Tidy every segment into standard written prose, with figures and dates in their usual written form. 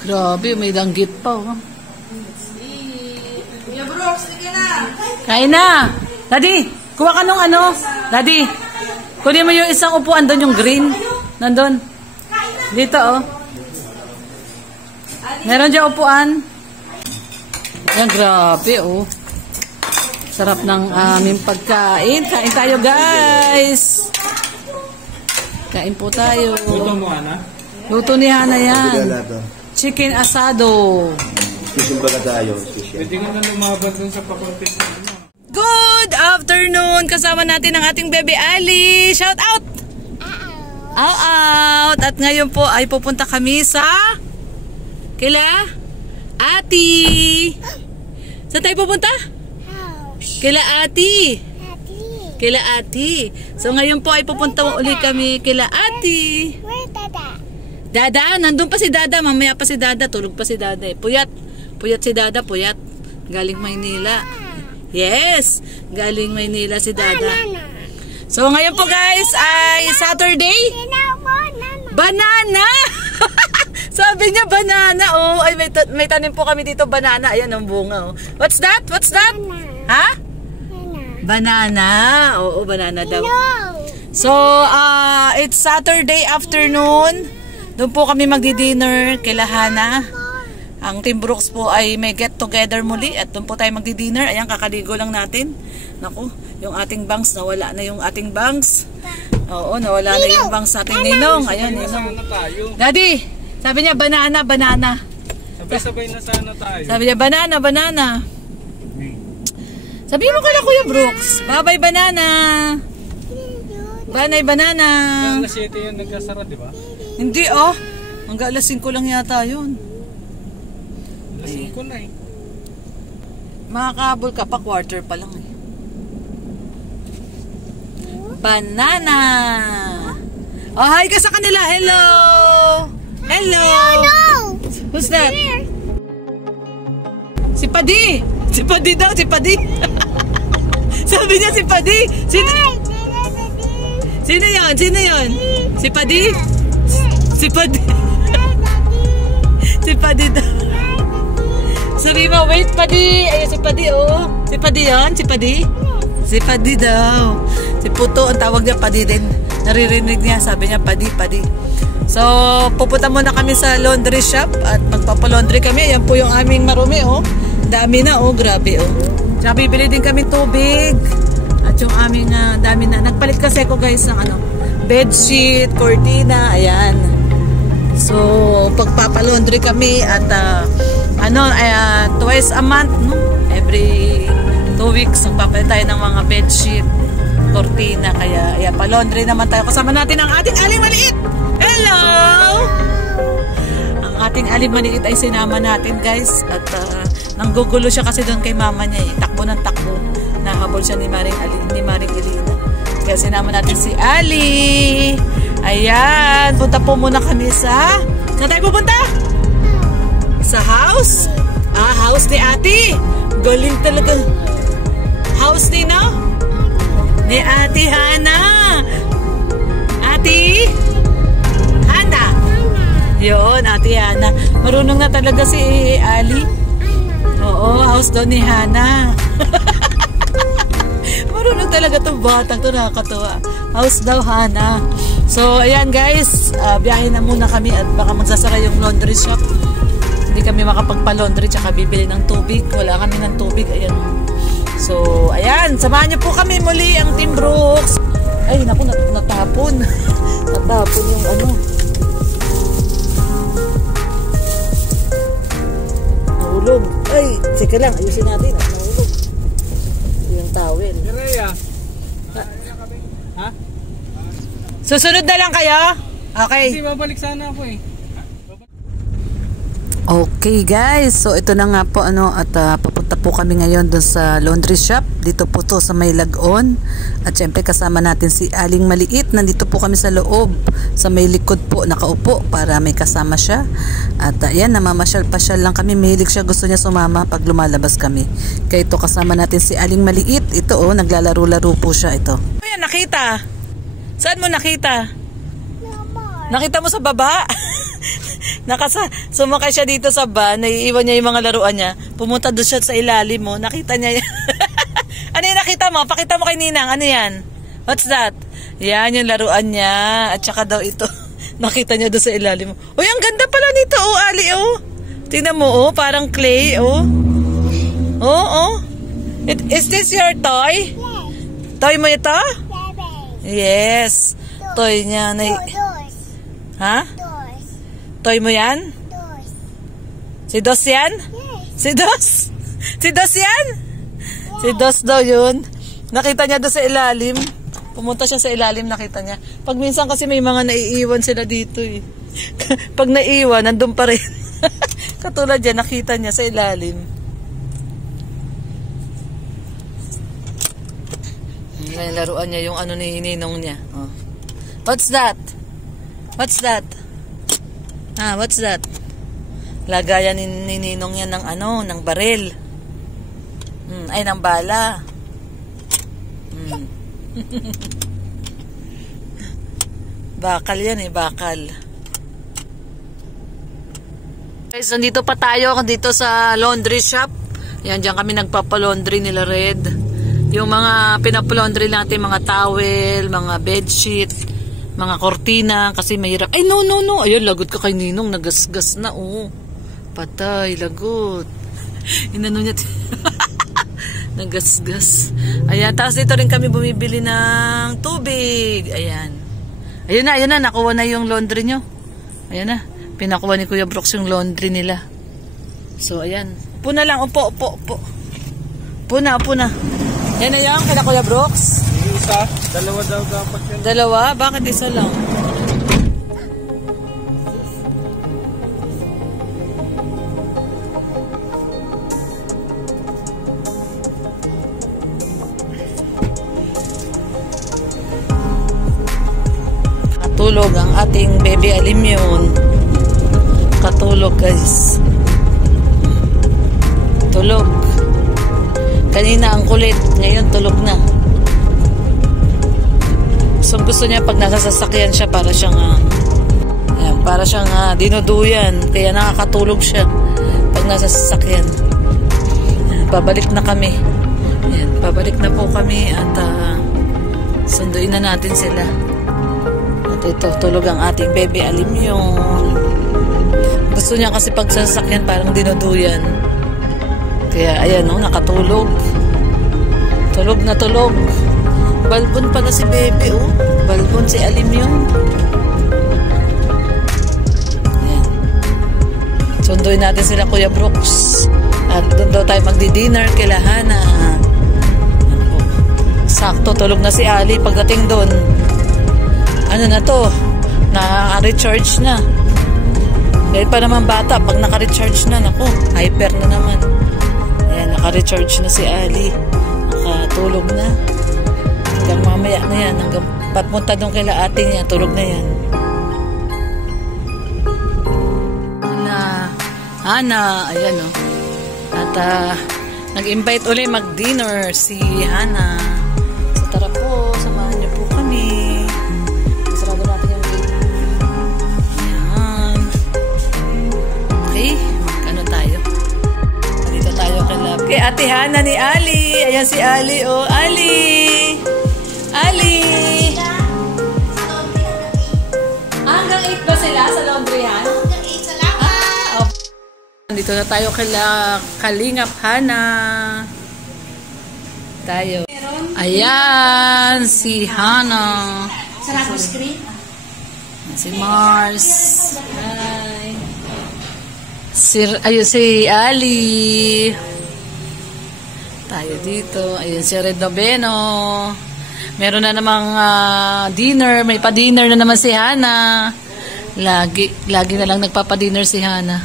Grabe, may danggit pa. Oh. Kuya Brooks, sige na. Kain na. Daddy, kuha ka nung ano. Daddy, kunin mo yung isang upuan doon, yung green. Nandun. Dito, oh. Meron dyan upuan. Yan, grabe, oh. Sarap ng aming pagkain. Kain tayo, guys. Kain po tayo. Luto mo, Hana? Luto ni Hana yan. Chicken asado. Susunod tayo. Pwede nga na lumaban dun sa pakontes na ano. Good afternoon! Kasama natin ang ating bebe Ali. Shout out! Out! At ngayon po ay pupunta kami sa kila Ati. Saan tayo pupunta? Kila Ati. Kila Ati. So ngayon po ay pupunta uli kami kila Ati. Where's Dada? Dada, nandun pa si Dada. Mamaya pa si Dada. Tulog pa si Dada. Puyat. Puyat si Dada. Puyat. Galing Maynila. Yes. Galing Maynila si Dada. So ngayon po guys ay Saturday. Banana. Sabi niya banana. Oh, ay may tanim po kami dito banana. Ayan ang bunga. Oh. What's that? What's that? Ha? Banana. Oo, banana daw. So, it's Saturday afternoon. Doon po kami magdi-dinner kila Hana. Ang Team Brooks po ay may get together muli at doon po tayo magdi-dinner. Ayan, kakaligo lang natin. Naku, yung ating bangs, nawala na yung ating bangs. Oo, nawala na yung bangs sa ating ninong. Ayan, ninong. Daddy, sabi niya banana, banana. Sabay-sabay na sana tayo. Sabi niya banana, banana. Sabi mo kala Kuya Brooks, bye-bye banana. Banay banana. Alas 7 yun nagkasara, di ba? Hindi oh. Hanggang alas 5 lang yata yun. Alas 5 na eh. Makakabol ka pa, quarter pa lang eh. Banana. Oh, hi ka sa kanila. Hello. Hello. Who's that? Si Padi. Si Padi daw, si Padi. Sabi niya si Padi. Sino yun? Sino yun? Si Padi? Si Padi. Si Padi daw. Sabi mo, wait Padi. Ayun si Padi, oh. Si Padi yun? Si Padi? Si Padi daw. Si Puto, ang tawag niya Padi din. Naririnig niya, sabi niya Padi, Padi. So, pupunta muna kami sa laundry shop at magpapalaundry kami. Ayan po yung aming marumi, oh. Dami na, oh. Grabe, oh. Tsaka bibili din kami tubig. At yung aming dami na. Nagpalit kasi ako guys ng ano, bedsheet, cortina, ayan. So, pagpapalaundry kami at twice a month, no? Every 2 weeks, magpapalit tayo ng mga bedsheet, cortina. Kaya, ayan, pa-laundry naman tayo. Kasama natin ang ating aling maliit. Hello! Ang ating aling maliit ay sinama natin guys. At nanggugulo siya kasi doon kay mama niya eh. Takbo ng takbo. Nahabol siya ni Maring Elina. Kaya sinama natin si Ali. Ayan. Punta po muna kami sa... Saan tayo pupunta? Sa house? House ni Ate. Galing talaga. House ni no? Ni Ate Hana. Ate Hana. Yun, Ate Hana. Marunong na talaga si Ali. Oo, house daw ni Hana. Marunong talaga itong batang ito, nakakatuwa. House daw, Hana. So, ayan guys, biyahe na muna kami at baka magsasara yung laundry shop. Hindi kami makapagpa-laundry tsaka bibili ng tubig. Wala kami ng tubig, ayan. So, ayan, samahan niyo po kami muli ang Team Brooks. Ay, naku, natapon. Natapon yung ano. Nahulog. Ay, sige lang, ayusin natin. Nahulog. Yung towel. Ha? Susunod na lang kayo? Okay. Hindi, babalik sana ako eh. Okay guys, so ito na nga po at papunta po kami ngayon dun sa laundry shop. Dito po to sa may Lagon. At syempre kasama natin si Aling Maliit. Nandito po kami sa loob. Sa may likod po nakaupo para may kasama siya. At ayan, namamasyal-pasyal lang kami. Mahilig siya, gusto niya sumama pag lumalabas kami. Kaya ito kasama natin si Aling Maliit. Ito naglalaro-laro po siya ito. Ayan, nakita. Saan mo nakita? Nakita mo sa baba? Sumakay siya dito sa van, naiiwan niya yung mga laruan niya. Pumunta doon siya sa ilalim mo. Nakita niya yan. Ano yung nakita mo? Pakita mo kay Ninang. Ano yan? What's that? Yan yung laruan niya. At saka daw ito. Nakita niya doon sa ilalim mo. Uy, ang ganda pala nito. Oh, Ali, oh. Tingnan mo, oh. Parang clay, oh. Oh, oh. Is this your toy? Toy mo ito? Yes. Toy niya. Ha? Toy mo yan? Si Dos yan? Si Dos? Si Dos yan? Si Dos daw yun. Nakita niya doon sa ilalim. Pumunta siya sa ilalim, nakita niya. Pag minsan kasi may mga naiiwan sila dito eh. Pag naiiwan, nandun pa rin. Katulad yan, nakita niya sa ilalim. May laruan niya yung ano ni Ninong niya. Oh. What's that? What's that? Ah, what's that? Lagayan ni Ninong yan ng ano, ng baril. Ay, ng bala. Bakal yan eh, bakal. Guys, nandito pa tayo dito sa laundry shop. Yan, dyan kami nagpapalaundry nila Red. Yung mga pinapalaundry natin, mga towel, mga bedsheet, mga kortina, kasi mahirap. Ay, no. Ayun, lagot ka kay Ninong, nagasgas na, oh. Patay, lagot. Inano niya. Nagasgas. Ayan, tapos dito rin kami bumibili ng tubig. Ayan. Ayun na, nakuha na yung laundry nyo. Ayan na, pinakuha ni Kuya Brooks yung laundry nila. So, ayan. Upo na lang, upo. Upo na. Yan na yan, kina Kuya Brooks. Isa, dalawa daw dapat yan. Dalawa? Bakit isa lang? Katulog ang ating baby Alimyon. Katulog, guys. Tulog. Kanina ang kulit, ngayon tulog na. So gusto niya pag nasa sasakyan siya para siyang dinuduyan, kaya nakakatulog siya pag nasa sasakyan. Babalik na kami. Ayan, babalik na po kami at sunduin na natin sila. At ito, tulog ang ating baby Alimyon. Gusto niya kasi pag sasakyan parang dinuduyan. Kaya ayan o, nakatulog. Tulog na tulog. Balbon pala si baby o. Balbon si Alimyon. Ayan. Sunduin natin sila Kuya Brooks. At doon daw tayo magdi-dinner kila Hana. Sakto, tulog na si Ali pagdating doon. Ano na to? Na-recharge na. Dahil pa naman bata, pag naka-recharge na, naku, hyper na naman. Ayan, naka-recharge na si Ali. Nakatulog na. Hanggang mamaya na yan. Hanggang papunta doon kila ate niya, tulog na yan. Hana, ayan o. At nag-invite ulit mag-dinner si Hana. So tara po, samahan niyo po kami. Sarado natin yung gate. Ayan. Okay, mag-ano tayo. Dito tayo kay Ate Hana ni Ali. Ayan si Ali, oh. Ali! Hanggang 8 ba sila sa laundryhan? Hanggang 8 sa lahat. Dito na tayo Kalingap Hana. Tayo. Ayan, si Hana. Sarap screen. Si Mars. Hi. Ayun si Ali. Tayo dito. Ayun si Red Noveno. Meron na namang dinner. May pa-dinner na naman si Hana. Lagi na lang nagpapa-dinner si Hana.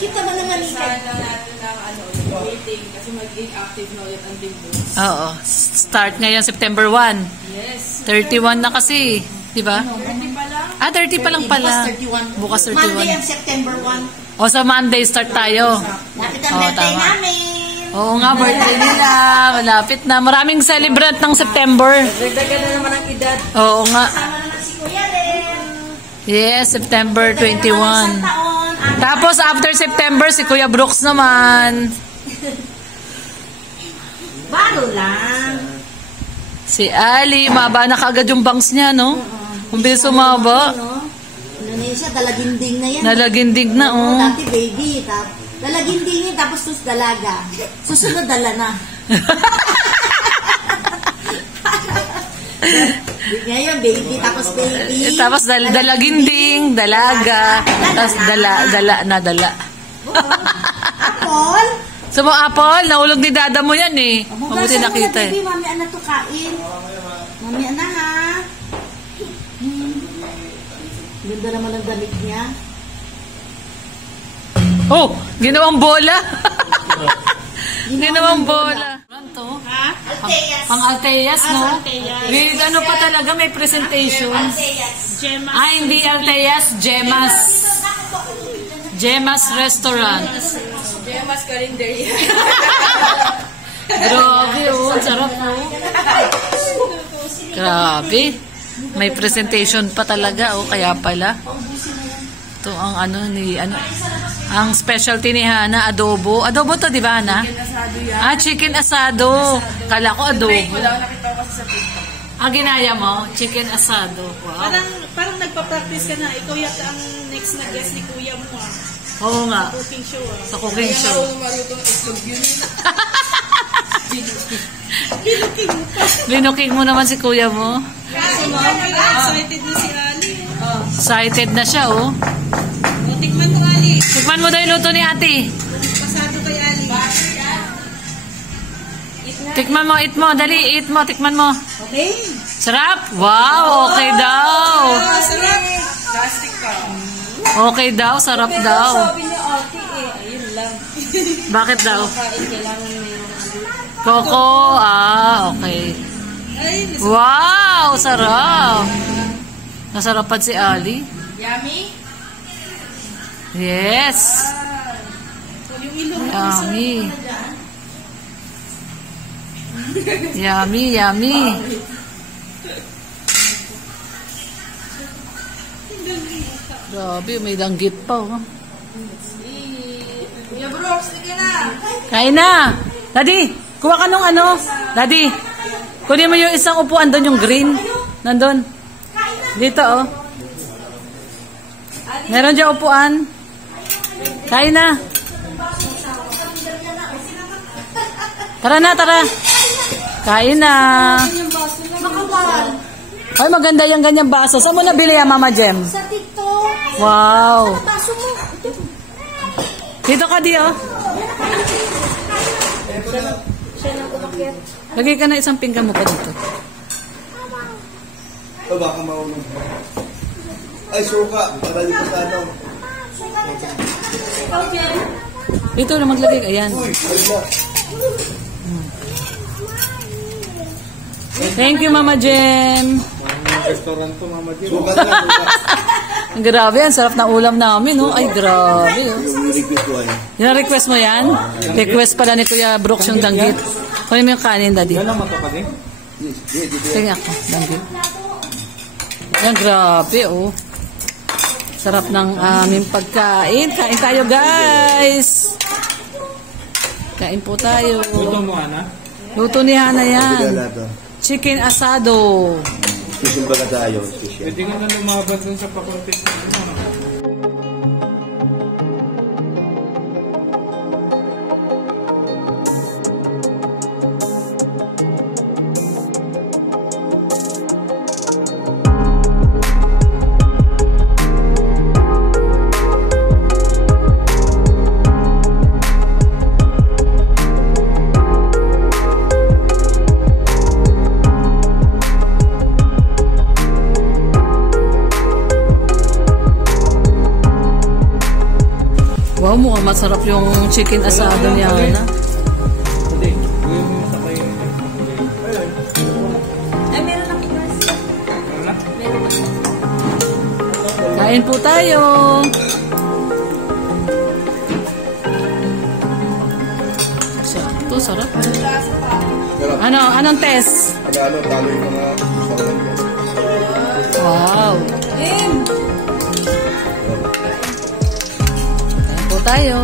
Kita mo naman Kasi mag-in active na ulit ang Big Boss. Oo. Start ngayon September 1. Yes. 31 na kasi. Diba? 30 pa lang. 30 pa lang pala. Bukas 31. Monday ang September 1. O sa Monday start tayo. Lapit ang birthday tama. namin. Oo nga, birthday nila. Malapit na. Maraming celebrant ng September. Dagdagan na naman ang edad. Oo nga. Sama naman si Kuya Ren. Yes, September 21. Isang taon. Tapos after September, si Kuya Brooks naman. Baro lang. Si Ali, maba na kagad yung bangs niya, no? Kung bilis sumaba. Ano na siya, dalaginding na yan. Nalagindig na, oh. Dati baby, dalaginding yun, tapos sus dalaga. Susunod dala na. Ngayon, baby, tapos baby. Tapos dalaginding, dalaga, tapos dala. Apple? So mo apple, nahulog ni dada mo yan eh. Mabuti nakita eh. Baby, mami, ano to kain? Mami, ano ha? Ganda naman ang damit niya. Oh, ginawang bola. Ginawang bola. Ano Ha? Alteyas. Pang Alteyas, no? Alteyas. With ano pa talaga, may presentation. Gemas. Hindi Alteyas, Gemas. Gemas Restaurant. Gemas Carinderia. Grabe, oh. Sarap, oh. Grabe. May presentation pa talaga, oh. Kaya pala. Ito ang ang specialty ni Hana, adobo. Adobo to, di ba, Hana? Chicken asado. Kala ko adobo. Nakita ko kasi sa TikTok. Ginaya mo? Chicken asado. Wow. Parang nagpa-practice ka na. Ikaw yata ang next na guest ni Kuya mo Oo nga. Cooking show Sa cooking show. marunong itlog yun. Binuking mo naman si kuya mo. Excited na si Ali. Excited na siya, oh. Tikman mo, Ali. Tikman mo daw yung luto ni ate. Pasado kay Ali. Tikman mo, eat mo. Dali, eat mo. Tikman mo. Okay? Sarap? Wow, okay daw. Sarap. Plastic ka. Okay daw, sarap daw. Sabi niya ate ayun lang. Bakit daw? Kain kailangan mayroong Coco, okay. Ay, Wow, sarap. Nasarapan si Ali. yummy. Yes. Yung ilong Yummy. Yummy, yummy. Grabe, may danggit pa, oh. Kuya Brooks, sige na. Kain na. Daddy, kuha ka nung ano. Daddy, kunin mo yung isang upuan doon, yung green. Nandun. Dito, oh. Meron dyan upuan. Kain na. Tara na, tara. Kain na. Ay, maganda yung ganyang baso. Saan mo nabili yan, Mama Jem? Sa TikTok. Wow. Baso mo. Dito ka, di, oh. Siya nang kumakyat. Lagay ka na isang pinggan mo pa dito. Baka maulog. Ay, suka. Para di pa sa ano. Dito na maglagay. Ayan. Thank you, Mama Jem. Restaurant to, Mama Jim. Suka na lang. Grabe, ang sarap na ulam namin, no? Ay, grabe, oh. Request ko ay. Request mo yan? Request pala ni Kuya Brooks yung danggit. Kunin mo yung kanin, Daddy. Yan lang matapad eh. Tingnan ako, danggit. Yan, grabe, oh. Sarap ng aming pagkain. Kain tayo, guys. Kain po tayo. Luto mo, Ana. Luto ni Hana yan. Wala to. Chicken asado. Special baga tayo. Special. Pwede nga na lumaban dun sa pa-contest na ano. Wow, mukhang masarap yung chicken asado ni Hana. Hindi. Gawin mo sa kayo. Ay, meron ako guys. Wala? Kain po tayo. Sakto, sarap. Sarap. Anong test? Ano, talo yung mga restaurant yan. Wow. Kain po tayo.